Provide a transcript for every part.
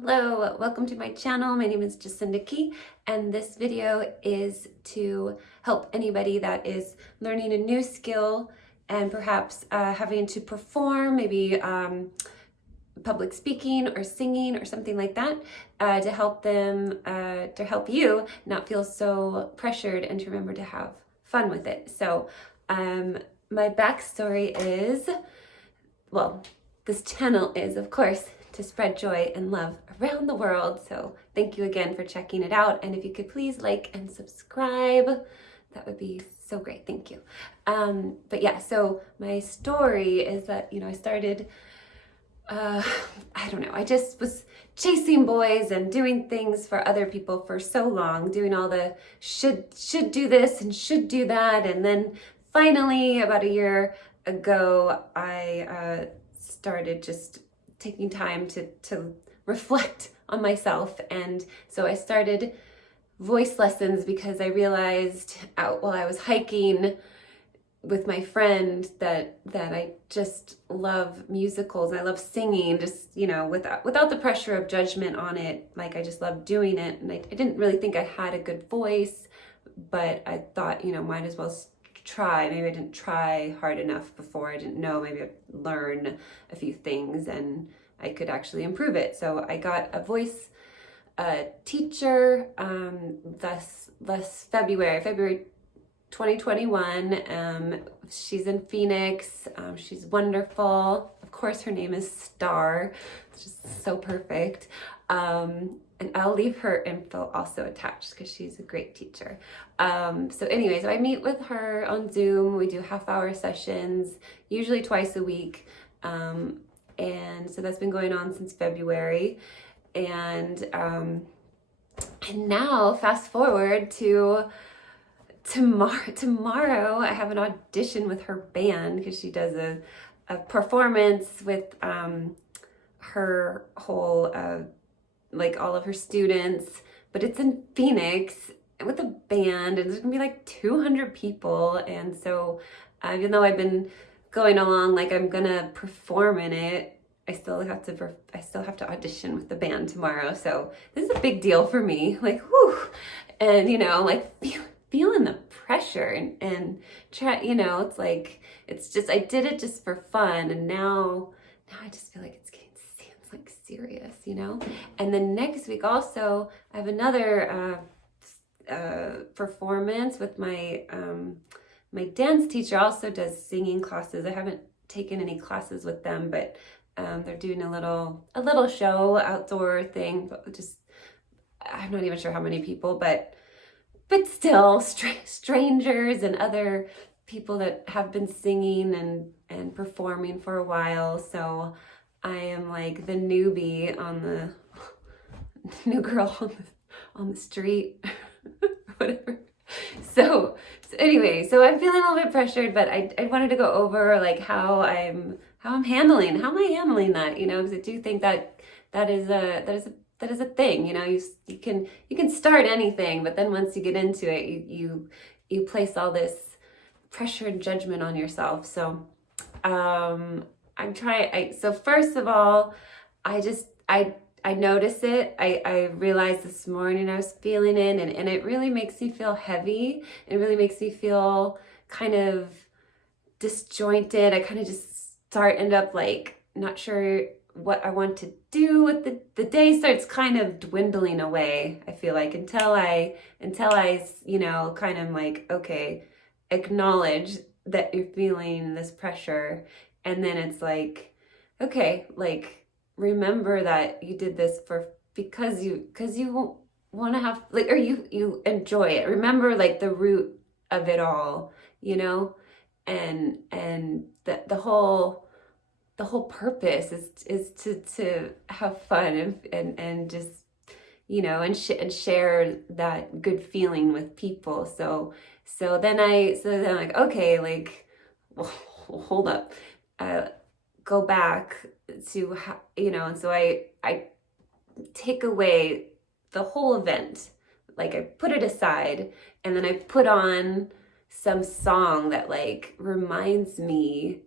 Hello, welcome to my channel. My name is Jacinda Key, and this video is to help anybody that is learning a new skill and perhaps having to perform, maybe public speaking or singing or something like that, to help them, to help you not feel so pressured and to remember to have fun with it. So my backstory is, well, this channel is, of course, to spread joy and love around the world. So thank you again for checking it out. And if you could please like and subscribe, that would be so great. Thank you. But yeah, so my story is that, I started, I don't know, I just was chasing boys and doing things for other people for so long, doing all the should do this and should do that. And then finally, about a year ago, I started just taking time to reflect on myself. And so I started voice lessons because I realized while I was hiking with my friend that I just love musicals. I love singing, just, without the pressure of judgment on it. Like, I just love doing it. And I didn't really think I had a good voice, but I thought, might as well try. Maybe I didn't try hard enough before. I didn't know. Maybe I'd learn a few things and I could actually improve it. So I got a voice teacher this February 2021. She's in Phoenix. She's wonderful. Of course, her name is Star. It's just so perfect. And I'll leave her info also attached because she's a great teacher. So anyways, I meet with her on Zoom. We do half-hour sessions, usually twice a week. And so that's been going on since February. And now fast forward to tomorrow, I have an audition with her band because she does a performance with her whole like all of her students, but it's in Phoenix with a band, and there's gonna be like 200 people. And so even though I've been going along like I'm gonna perform in it, I still have to audition with the band tomorrow. So this is a big deal for me, like, whew. And like feeling the pressure and try, it's like, it's just, I did it just for fun, and now I just feel like it's getting like serious, And then next week also I have another performance with my my dance teacher. Also does singing classes. I haven't taken any classes with them, but they're doing a little show, outdoor thing, but just, I'm not even sure how many people, but still strangers and other people that have been singing and performing for a while. So I am like the newbie on the new girl on the street, whatever. So anyway, so I'm feeling a little bit pressured, but I wanted to go over like how am I handling that, because I do think that is a thing, you can start anything, but then once you get into it, you place all this pressure and judgment on yourself. So so first of all, I notice it. I realized this morning I was feeling it, and it really makes me feel heavy. It really makes me feel kind of disjointed. I kind of just end up like not sure what I want to do with the day starts kind of dwindling away, I feel like, until I kind of like, okay, acknowledge that you're feeling this pressure. And then it's like, okay, like, remember that you did this because you want to have, like, or you enjoy it. Remember like the root of it all, and the whole purpose is to have fun and just, and share that good feeling with people. So then I'm like, okay, like, well, hold up. Go back to how, and so I take away the whole event, like I put it aside, and then I put on some song that like reminds me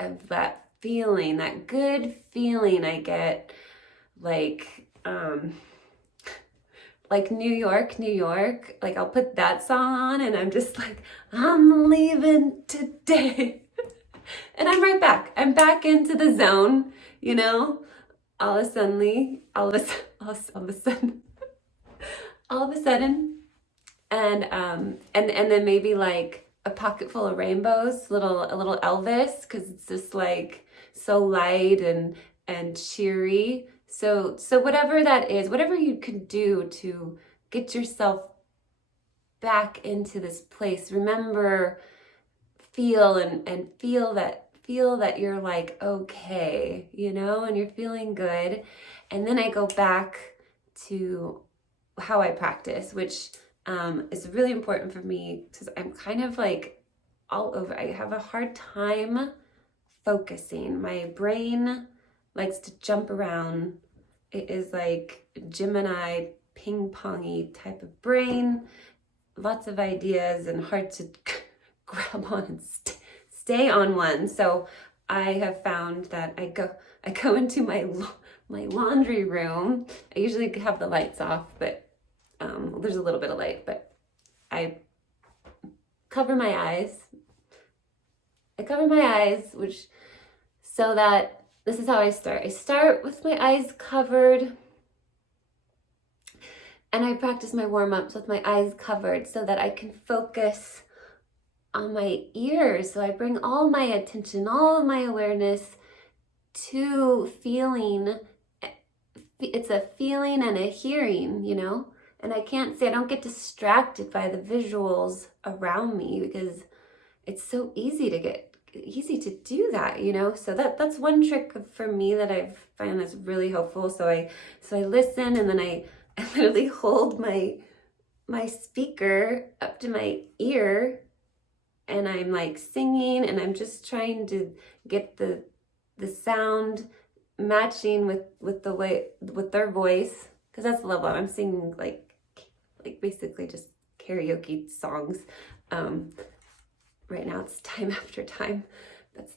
of that feeling, that good feeling I get like like New York, New York, like I'll put that song on and I'm just like, I'm leaving today. And I'm right back. I'm back into the zone, you know, all of a sudden, and then maybe like a pocket full of rainbows, a little Elvis, because it's just like so light and cheery. So whatever that is, whatever you can do to get yourself back into this place, remember, feel and feel that you're like okay, you know, and you're feeling good. And then I go back to how I practice, which is really important for me because I'm kind of like all over. I have a hard time focusing. My brain likes to jump around. It is like Gemini ping-pongy type of brain, lots of ideas and hard to grab on and stay on one. So I have found that I go into my laundry room. I usually have the lights off, but there's a little bit of light, but I cover my eyes. Which, so that this is how I start. I start with my eyes covered, and I practice my warm-ups with my eyes covered so that I can focus on my ears. So I bring all my attention, all of my awareness to feeling. It's a feeling and a hearing, you know? And I don't get distracted by the visuals around me because it's so easy to do that, you know? So that's one trick for me that I've found that's really helpful. So I listen, and then I literally hold my speaker up to my ear, and I'm like singing, and I'm just trying to get the sound matching with their voice, because that's the level I'm singing, like basically just karaoke songs. Right now it's Time After Time. That's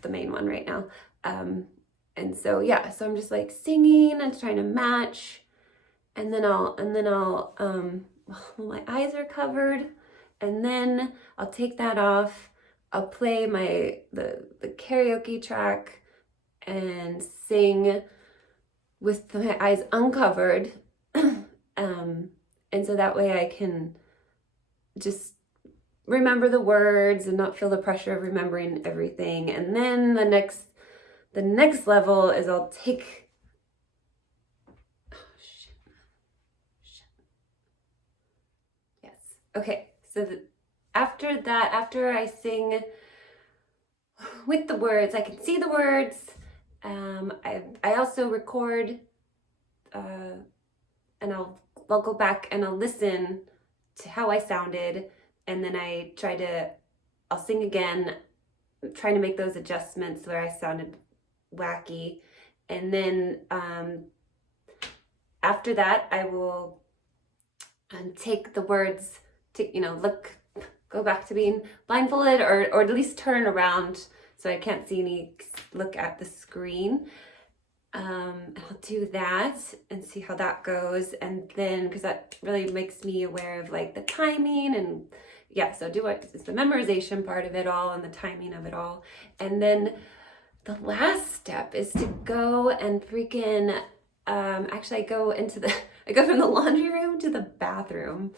the main one right now. And so yeah, so I'm just like singing and trying to match, and then I'll well, my eyes are covered, and then I'll take that off. I'll play the karaoke track and sing with my eyes uncovered. And so that way I can just remember the words and not feel the pressure of remembering everything. And then the next level is I'll take, yes. Okay. So after I sing with the words, I can see the words. I also record, and I'll go back and I'll listen to how I sounded, and then I'll sing again, trying to make those adjustments where I sounded wacky. And then after that, I will take the words to, go back to being blindfolded, or at least turn around so I can't see any, look at the screen. I'll do that and see how that goes. And then, because that really makes me aware of like the timing, and yeah, so it's the memorization part of it all and the timing of it all. And then the last step is to go and freaking, actually I go from the laundry room to the bathroom.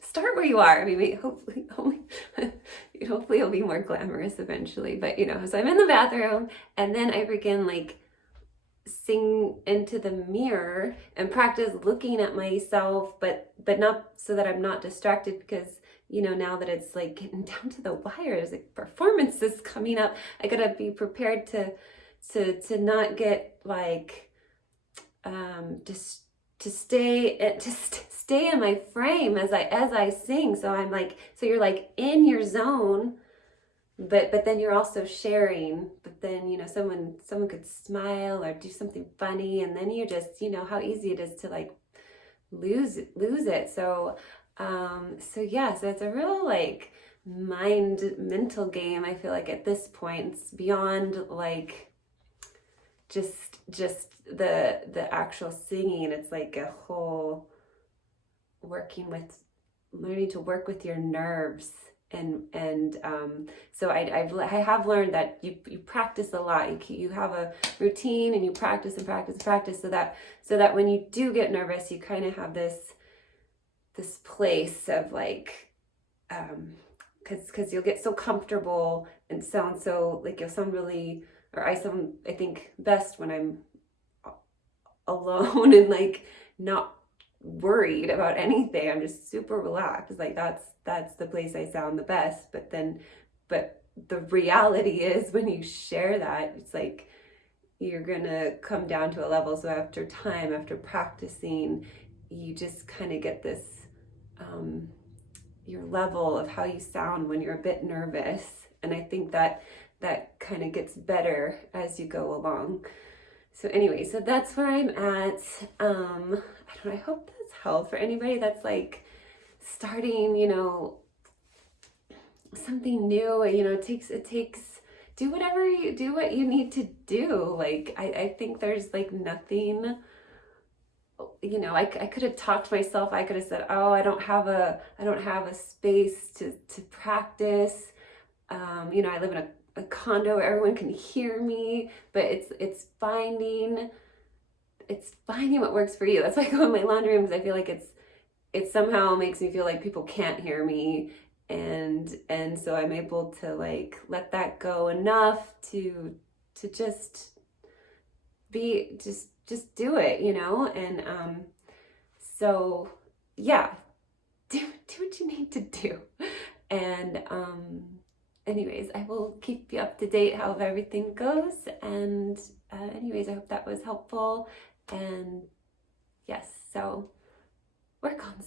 Start where you are. I mean, hopefully it'll be more glamorous eventually, but so I'm in the bathroom, and then I freaking like sing into the mirror and practice looking at myself, but not so that I'm not distracted, because now that it's like getting down to the wire, there's like performances coming up. I gotta be prepared to not get like to stay in my frame as I sing. So I'm like, so you're like in your zone, but then you're also sharing. But then someone could smile or do something funny, and then you just how easy it is to like lose it. So yeah, so it's a real like mental game. I feel like at this point it's beyond like just the actual singing, it's like a whole learning to work with your nerves. And so I have learned that you practice a lot. You have a routine and you practice and practice and practice, so that when you do get nervous, you kind of have this place of like, because you'll get so comfortable and sound so like you'll sound really, or I think best when I'm alone and like not worried about anything. I'm just super relaxed. Like that's the place I sound the best. But the reality is, when you share that, it's like you're gonna come down to a level. So after practicing, you just kind of get this your level of how you sound when you're a bit nervous. And I think that kind of gets better as you go along. So anyway, so that's where I'm at. I hope that's helpful for anybody that's like starting, something new. It takes do what you need to do. Like I think there's like nothing, I could have talked to myself. I could have said, oh, I don't have a space to practice. I live in a condo where everyone can hear me, but it's finding what works for you. That's why I go in my laundry room, because I feel like it somehow makes me feel like people can't hear me, and so I'm able to like let that go enough to just do it, and so yeah, do what you need to do. And anyways, I will keep you up to date how everything goes. And anyways, I hope that was helpful. And yes, so work on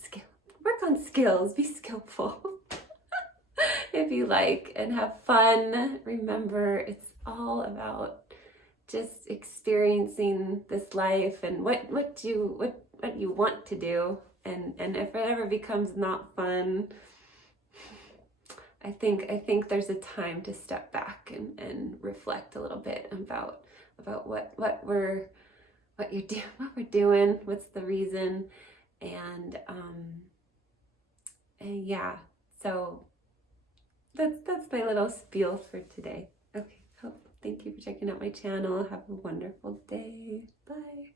skills, be skillful if you like, and have fun. Remember, it's all about just experiencing this life and what you want to do. And if it ever becomes not fun, I think there's a time to step back and reflect a little bit about what we're doing, what's the reason, and yeah. So that's my little spiel for today. Okay, thank you for checking out my channel. Have a wonderful day. Bye.